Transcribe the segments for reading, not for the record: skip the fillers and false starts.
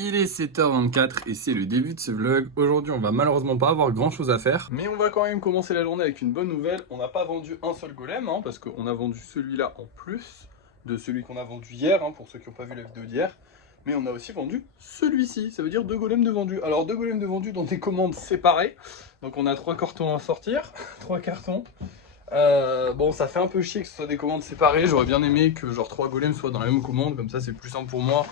Il est 7h24 et c'est le début de ce vlog. Aujourd'hui, on va malheureusement pas avoir grand chose à faire. Mais on va quand même commencer la journée avec une bonne nouvelle. On n'a pas vendu un seul golem, parce qu'on a vendu celui-là en plus de celui qu'on a vendu hier, pour ceux qui n'ont pas vu la vidéo d'hier. Mais on a aussi vendu celui-ci, ça veut dire 2 golems de vendus. Alors 2 golems de vendus dans des commandes séparées. Donc on a 3 cartons à sortir, 3 cartons. Bon, ça fait un peu chier que ce soit des commandes séparées. J'aurais bien aimé que genre 3 golems soient dans la même commande, comme ça c'est plus simple pour moi.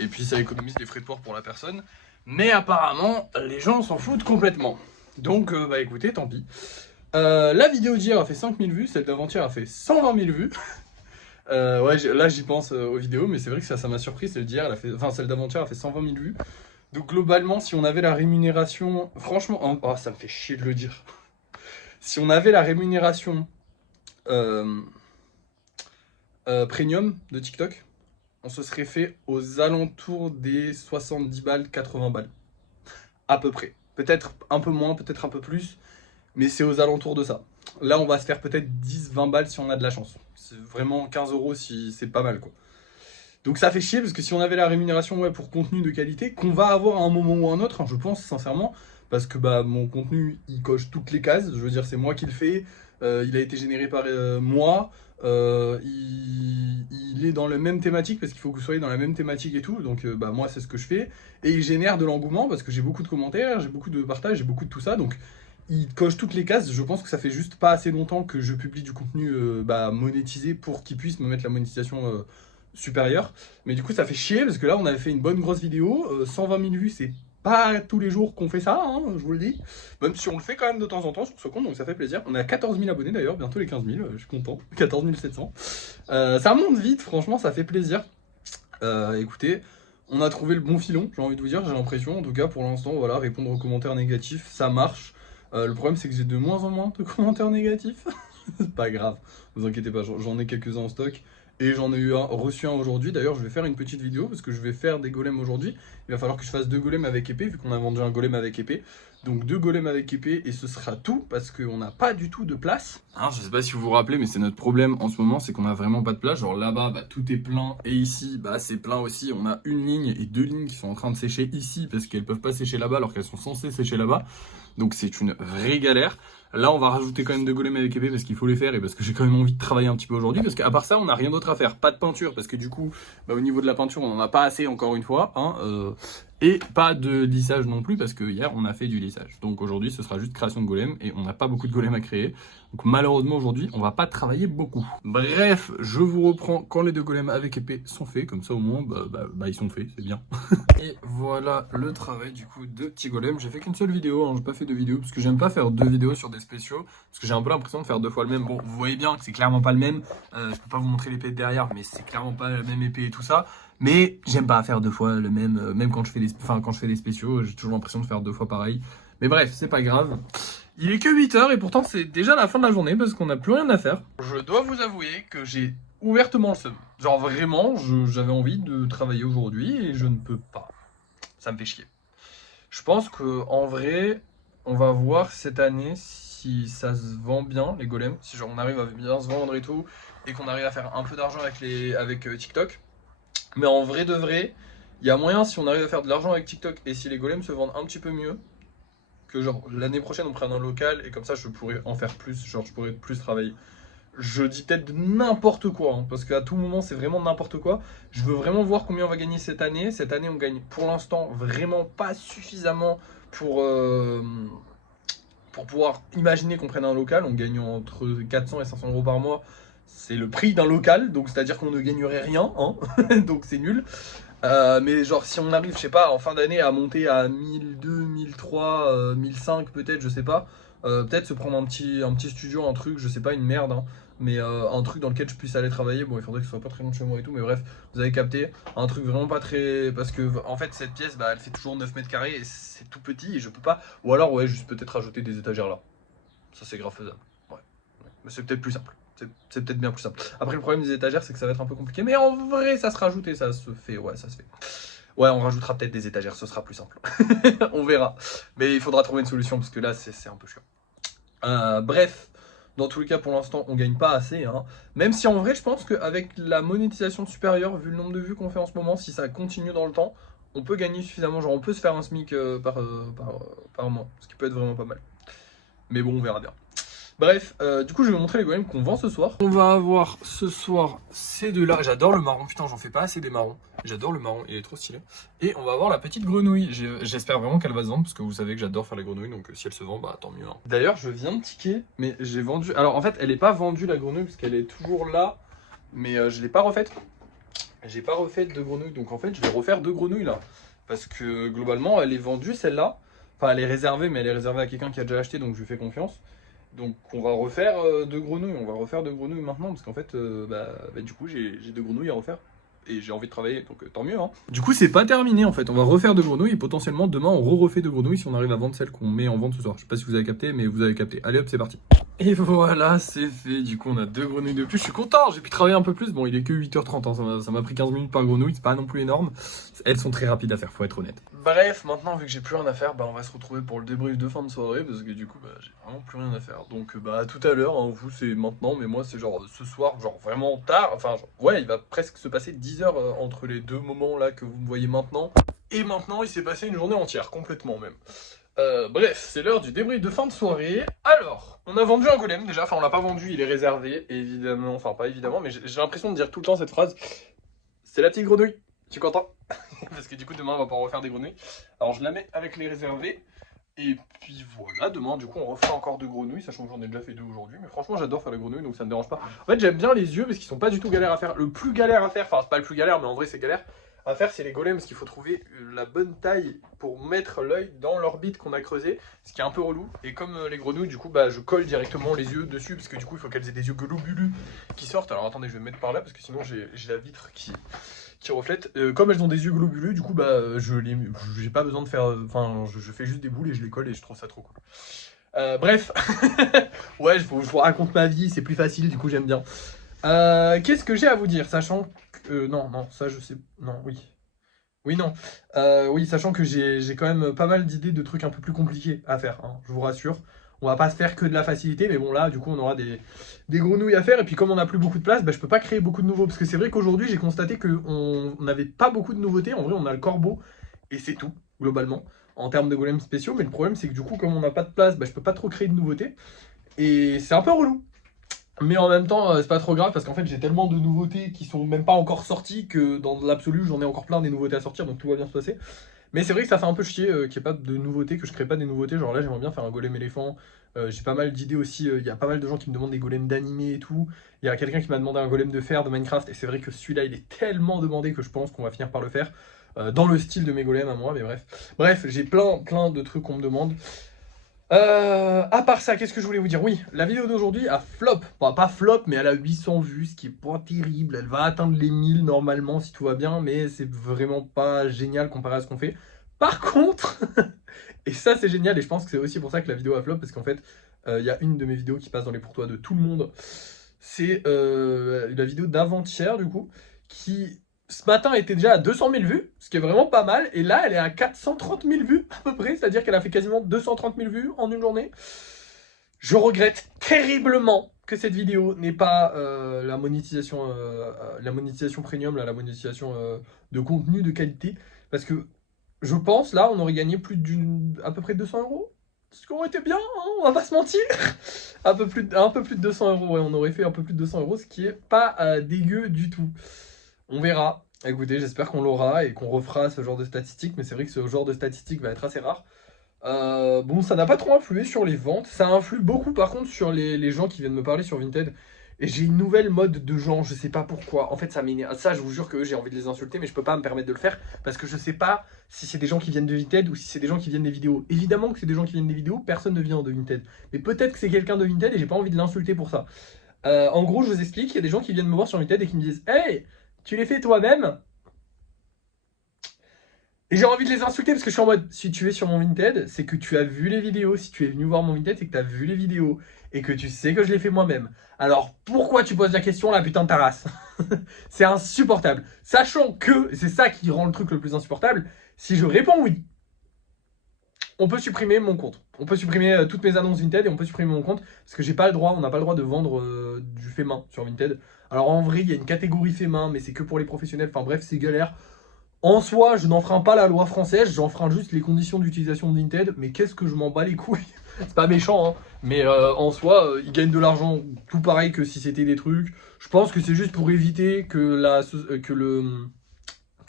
Et puis ça économise des frais de port pour la personne. Mais apparemment, les gens s'en foutent complètement. Donc, bah écoutez, tant pis. La vidéo d'hier a fait 5000 vues, celle d'avant-hier a fait 120 000 vues. Ouais, là j'y pense aux vidéos, mais c'est vrai que ça m'a surpris, celle d'hier, celle d'avant-hier a fait 120 000 vues. Donc globalement, si on avait la rémunération, franchement, oh, ça me fait chier de le dire. Si on avait la rémunération premium de TikTok, on se serait fait aux alentours des 70 balles, 80 balles. À peu près. Peut-être un peu moins, peut-être un peu plus, mais c'est aux alentours de ça. Là, on va se faire peut-être 10, 20 balles si on a de la chance. C'est vraiment 15 € si c'est pas mal, quoi. Donc ça fait chier, parce que si on avait la rémunération pour contenu de qualité, qu'on va avoir à un moment ou à un autre, je pense sincèrement, parce que bah, mon contenu, il coche toutes les cases. Je veux dire, c'est moi qui le fais, il a été généré par moi, il est dans la même thématique, parce qu'il faut que vous soyez dans la même thématique et tout, donc bah, moi c'est ce que je fais, et il génère de l'engouement, parce que j'ai beaucoup de commentaires, j'ai beaucoup de partages, j'ai beaucoup de tout ça, donc il coche toutes les cases. Je pense que ça fait juste pas assez longtemps que je publie du contenu monétisé pour qu'il puisse me mettre la monétisation supérieure. Mais du coup ça fait chier, parce que là on avait fait une bonne grosse vidéo, 120 000 vues, c'est pas tous les jours qu'on fait ça, je vous le dis. Même si on le fait quand même de temps en temps sur ce compte, donc ça fait plaisir. On a 14 000 abonnés d'ailleurs, bientôt les 15 000, je suis content. 14 700. Ça monte vite, franchement, ça fait plaisir. Écoutez, on a trouvé le bon filon, j'ai envie de vous dire, j'ai l'impression. En tout cas, pour l'instant, voilà, répondre aux commentaires négatifs, ça marche. Le problème, c'est que j'ai de moins en moins de commentaires négatifs. C'est pas grave, vous inquiétez pas, j'en ai quelques-uns en stock. Et j'en ai reçu un aujourd'hui. D'ailleurs, je vais faire une petite vidéo parce que je vais faire des golems aujourd'hui. Il va falloir que je fasse 2 golems avec épée, vu qu'on a vendu un golem avec épée. Donc 2 golems avec épée, et ce sera tout parce qu'on n'a pas du tout de place. Je sais pas si vous vous rappelez, mais c'est notre problème en ce moment, c'est qu'on a vraiment pas de place. Genre là-bas, bah, tout est plein, et ici, bah, c'est plein aussi. On a une ligne et 2 lignes qui sont en train de sécher ici parce qu'elles peuvent pas sécher là-bas alors qu'elles sont censées sécher là-bas. Donc c'est une vraie galère. Là, on va rajouter quand même 2 golems avec épée parce qu'il faut les faire et parce que j'ai quand même envie de travailler un petit peu aujourd'hui. Parce qu'à part ça, on n'a rien d'autre à faire. Pas de peinture parce que du coup, bah, au niveau de la peinture, on n'en a pas assez encore une fois. Et pas de lissage non plus parce que hier, on a fait du lissage. Donc aujourd'hui, ce sera juste création de golems et on n'a pas beaucoup de golems à créer. Donc malheureusement, aujourd'hui, on va pas travailler beaucoup. Bref, je vous reprends quand les 2 golems avec épée sont faits. Comme ça, au moins, ils sont faits, c'est bien. Et voilà le travail du coup de petit golem. J'ai fait qu'une seule vidéo, j'ai pas fait 2 vidéos parce que j'aime pas faire 2 vidéos sur des spéciaux parce que j'ai un peu l'impression de faire 2 fois le même. Bon, vous voyez bien que c'est clairement pas le même. Je peux pas vous montrer l'épée de derrière, mais c'est clairement pas la même épée et tout ça. Mais j'aime pas faire 2 fois le même, même quand je fais des spéciaux, j'ai toujours l'impression de faire 2 fois pareil. Mais bref, c'est pas grave. Il est que 8h et pourtant c'est déjà la fin de la journée parce qu'on n'a plus rien à faire. Je dois vous avouer que j'ai ouvertement le seum. Genre vraiment, j'avais envie de travailler aujourd'hui et je ne peux pas. Ça me fait chier. Je pense que en vrai, on va voir cette année si ça se vend bien, les golems. Si genre on arrive à bien se vendre et tout, et qu'on arrive à faire un peu d'argent avec TikTok. Mais en vrai de vrai, il y a moyen, si on arrive à faire de l'argent avec TikTok et si les golems se vendent un petit peu mieux, que genre l'année prochaine on prenne un local et comme ça je pourrais en faire plus, genre je pourrais plus travailler. Je dis peut-être n'importe quoi, parce qu'à tout moment c'est vraiment n'importe quoi. Je veux vraiment voir combien on va gagner cette année. Cette année on gagne pour l'instant vraiment pas suffisamment pour pouvoir imaginer qu'on prenne un local. On gagne entre 400 et 500 € par mois. C'est le prix d'un local, donc c'est-à-dire qu'on ne gagnerait rien, donc c'est nul. Mais genre si on arrive, je sais pas, en fin d'année à monter à 1002, 1003, 1005 peut-être, je sais pas. Peut-être se prendre un petit studio, un truc, je sais pas, une merde, mais un truc dans lequel je puisse aller travailler. Bon, il faudrait que ce soit pas très loin de chez moi et tout, mais bref, vous avez capté. Un truc vraiment pas très. Parce que en fait, cette pièce, elle fait toujours 9 mètres carrés et c'est tout petit et je peux pas. Ou alors, ouais, juste peut-être rajouter des étagères là. Ça, c'est grave faisable. Ouais. Mais c'est peut-être plus simple. C'est peut-être bien plus simple. Après, le problème des étagères, c'est que ça va être un peu compliqué. Mais en vrai, ça se rajoute et ça se fait. Ouais, ça se fait. Ouais, on rajoutera peut-être des étagères, ce sera plus simple. On verra. Mais il faudra trouver une solution parce que là, c'est un peu chiant. Bref, dans tous les cas, pour l'instant, on gagne pas assez. Même si en vrai, je pense qu'avec la monétisation supérieure, vu le nombre de vues qu'on fait en ce moment, si ça continue dans le temps, on peut gagner suffisamment, genre on peut se faire un SMIC par mois, ce qui peut être vraiment pas mal. Mais bon, on verra bien. Bref, du coup je vais vous montrer les golems qu'on vend ce soir. On va avoir ce soir ces deux là, j'adore le marron, putain j'en fais pas assez des marrons. J'adore le marron, il est trop stylé. Et on va avoir la petite grenouille, j'espère vraiment qu'elle va se vendre parce que vous savez que j'adore faire les grenouilles, donc si elle se vend, bah tant mieux. Hein. D'ailleurs je viens de ticker, mais j'ai vendu, alors en fait elle est pas vendue la grenouille parce qu'elle est toujours là, mais je l'ai pas refaite. J'ai pas refait de grenouille, donc en fait je vais refaire deux grenouilles là. Parce que globalement elle est vendue celle-là, enfin elle est réservée, mais elle est réservée à quelqu'un qui a déjà acheté, donc je lui fais confiance. Donc on va refaire deux grenouilles, on va refaire deux grenouilles maintenant parce qu'en fait du coup j'ai deux grenouilles à refaire et j'ai envie de travailler donc tant mieux hein. Du coup c'est pas terminé en fait, on va refaire deux grenouilles et potentiellement demain on refait deux grenouilles si on arrive à vendre celles qu'on met en vente ce soir. Je sais pas si vous avez capté mais vous avez capté. Allez hop c'est parti. Et voilà c'est fait, du coup on a deux grenouilles de plus, je suis content, j'ai pu travailler un peu plus, bon il est que 8h30 hein. Ça m'a pris 15 minutes par grenouille, c'est pas non plus énorme, elles sont très rapides à faire faut être honnête. Bref maintenant vu que j'ai plus rien à faire, bah on va se retrouver pour le débrief de fin de soirée parce que du coup bah j'ai vraiment plus rien à faire, donc bah à tout à l'heure, hein. Vous c'est maintenant mais moi c'est genre ce soir, genre vraiment tard, enfin genre, ouais il va presque se passer 10 heures entre les deux moments là que vous me voyez maintenant, et maintenant il s'est passé une journée entière, complètement même. Bref, c'est l'heure du débrief de fin de soirée. Alors, on a vendu un golem déjà, enfin on l'a pas vendu, il est réservé, évidemment, enfin pas évidemment, mais j'ai l'impression de dire tout le temps cette phrase. C'est la petite grenouille, tu es content? Parce que du coup demain on va pouvoir refaire des grenouilles. Alors je la mets avec les réservés, et puis voilà, demain du coup on refait encore deux grenouilles, sachant que j'en ai déjà fait deux aujourd'hui, mais franchement j'adore faire les grenouilles donc ça me dérange pas. En fait j'aime bien les yeux parce qu'ils sont pas du tout galères à faire. Le plus galère à faire, enfin c'est pas le plus galère mais en vrai c'est galère à faire, c'est les golems, parce qu'il faut trouver la bonne taille pour mettre l'œil dans l'orbite qu'on a creusé, ce qui est un peu relou. Et comme les grenouilles, du coup, bah, je colle directement les yeux dessus, parce que du coup, il faut qu'elles aient des yeux globuleux qui sortent. Alors attendez, je vais me mettre par là, parce que sinon j'ai la vitre qui reflète. Comme elles ont des yeux globuleux, du coup, bah, j'ai pas besoin de faire... Enfin, je fais juste des boules et je les colle, et je trouve ça trop cool. Bref, ouais, je vous raconte ma vie, c'est plus facile, du coup, j'aime bien. Qu'est-ce que j'ai à vous dire, sachant que... non, ça je sais... Non, oui. Oui, non. Oui, sachant que j'ai quand même pas mal d'idées de trucs un peu plus compliqués à faire, hein, je vous rassure. On va pas se faire que de la facilité, mais bon là, du coup, on aura des grenouilles à faire. Et puis comme on n'a plus beaucoup de place, bah, je peux pas créer beaucoup de nouveaux. Parce que c'est vrai qu'aujourd'hui, j'ai constaté qu'on n'avait pas beaucoup de nouveautés. En vrai, on a le corbeau, et c'est tout, globalement, en termes de golems spéciaux. Mais le problème, c'est que du coup, comme on n'a pas de place, bah, je peux pas trop créer de nouveautés. Et c'est un peu relou. Mais en même temps, c'est pas trop grave parce qu'en fait j'ai tellement de nouveautés qui sont même pas encore sorties que dans l'absolu j'en ai encore plein des nouveautés à sortir, donc tout va bien se passer. Mais c'est vrai que ça fait un peu chier qu'il n'y ait pas de nouveautés, que je crée pas des nouveautés. Genre là j'aimerais bien faire un golem éléphant. J'ai pas mal d'idées aussi, il y a pas mal de gens qui me demandent des golems d'animé et tout. Il y a quelqu'un qui m'a demandé un golem de fer de Minecraft, et c'est vrai que celui-là il est tellement demandé que je pense qu'on va finir par le faire. Dans le style de mes golems à moi, mais bref. Bref, j'ai plein de trucs qu'on me demande. À part ça, qu'est-ce que je voulais vous dire? Oui, la vidéo d'aujourd'hui a flop. Bon, pas flop, mais elle a 800 vues, ce qui est pas terrible. Elle va atteindre les 1000 normalement si tout va bien, mais c'est vraiment pas génial comparé à ce qu'on fait. Par contre, et ça c'est génial, et je pense que c'est aussi pour ça que la vidéo a flop, parce qu'en fait, il y a une de mes vidéos qui passe dans les pour toi de tout le monde. C'est la vidéo d'avant-hier, du coup, qui ce matin était déjà à 200 000 vues, ce qui est vraiment pas mal, et là elle est à 430 000 vues à peu près, c'est-à-dire qu'elle a fait quasiment 230 000 vues en une journée. Je regrette terriblement que cette vidéo n'ait pas la monétisation premium, là, la monétisation de contenu de qualité, parce que je pense là on aurait gagné à peu près 200 euros. Ce qui aurait été bien, hein, on va pas se mentir. un peu plus de 200 euros, ouais, on aurait fait un peu plus de 200 euros, ce qui est pas dégueu du tout. On verra. Écoutez, j'espère qu'on l'aura et qu'on refera ce genre de statistiques, mais c'est vrai que ce genre de statistiques va être assez rare. Bon, ça n'a pas trop influé sur les ventes. Ça influe beaucoup par contre sur les gens qui viennent me parler sur Vinted. Et j'ai une nouvelle mode de gens, je sais pas pourquoi. En fait, ça m'énerve. Ça, je vous jure que j'ai envie de les insulter, mais je peux pas me permettre de le faire parce que je sais pas si c'est des gens qui viennent de Vinted ou si c'est des gens qui viennent des vidéos. Évidemment que c'est des gens qui viennent des vidéos, personne ne vient de Vinted. Mais peut-être que c'est quelqu'un de Vinted et j'ai pas envie de l'insulter pour ça. En gros, je vous explique, il y a des gens qui viennent me voir sur Vinted et qui me disent Hey, tu les fais toi-même? Et j'ai envie de les insulter parce que je suis en mode, si tu es sur mon Vinted, c'est que tu as vu les vidéos. Si tu es venu voir mon Vinted, c'est que tu as vu les vidéos. Et que tu sais que je l'ai fait moi-même. Alors pourquoi tu poses la question là, putain de ta race? C'est insupportable. Sachant que, c'est ça qui rend le truc le plus insupportable, si je réponds oui, on peut supprimer mon compte. On peut supprimer toutes mes annonces Vinted et on peut supprimer mon compte. Parce que j'ai pas le droit, on n'a pas le droit de vendre du fait main sur Vinted. Alors en vrai, il y a une catégorie fait main, mais c'est que pour les professionnels. Enfin bref, c'est galère. En soi, je n'enfreins pas la loi française, j'enfreins juste les conditions d'utilisation de Vinted, mais qu'est-ce que je m'en bats les couilles. C'est pas méchant, hein, mais en soi, ils gagnent de l'argent tout pareil que si c'était des trucs. Je pense que c'est juste pour éviter que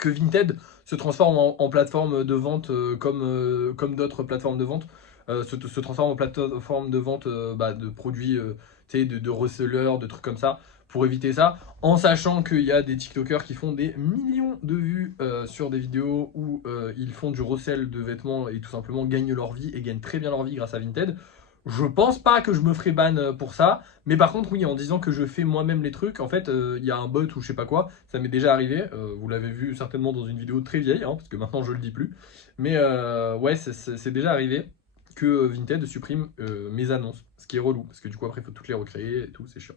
Vinted se transforme en plateforme de vente comme d'autres plateformes de vente, se transforme en plateforme de vente de produits, tu sais, de resellers, de trucs comme ça, pour éviter ça, en sachant qu'il y a des TikTokers qui font des millions de vues sur des vidéos où ils font du resell de vêtements et tout simplement gagnent leur vie et gagnent très bien leur vie grâce à Vinted. Je pense pas que je me ferai ban pour ça, mais par contre, oui, en disant que je fais moi-même les trucs, en fait, il y a un bot ou je sais pas quoi, ça m'est déjà arrivé. Vous l'avez vu certainement dans une vidéo très vieille, hein, parce que maintenant je le dis plus. Mais ouais, c'est déjà arrivé que Vinted supprime mes annonces, ce qui est relou, parce que du coup, après, il faut toutes les recréer et tout, c'est chiant.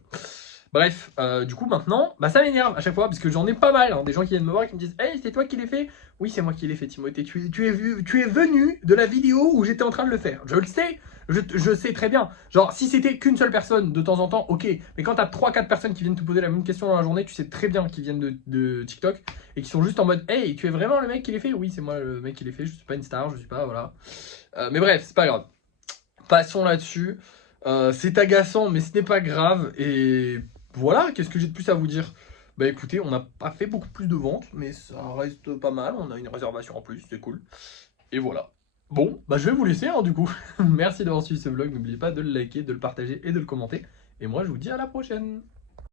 Bref, du coup maintenant, ça m'énerve à chaque fois parce que j'en ai pas mal, hein, des gens qui viennent me voir et qui me disent Hey, c'est toi qui l'ai fait? Oui, c'est moi qui l'ai fait, Timothée. Tu es venu de la vidéo où j'étais en train de le faire. Je le sais, je sais très bien. Genre, si c'était qu'une seule personne de temps en temps, ok. Mais quand t'as 3-4 personnes qui viennent te poser la même question dans la journée, tu sais très bien qu'ils viennent de TikTok et qui sont juste en mode Hey, tu es vraiment le mec qui l'ai fait? Oui, c'est moi le mec qui l'ai fait. Je suis pas une star, je suis pas, voilà. Mais bref, c'est pas grave. Passons là-dessus. C'est agaçant, mais ce n'est pas grave. Et voilà, qu'est-ce que j'ai de plus à vous dire? Bah écoutez, on n'a pas fait beaucoup plus de ventes, mais ça reste pas mal. On a une réservation en plus, c'est cool. Et voilà. Bon, bah je vais vous laisser hein, du coup. Merci d'avoir suivi ce vlog. N'oubliez pas de le liker, de le partager et de le commenter. Et moi, je vous dis à la prochaine.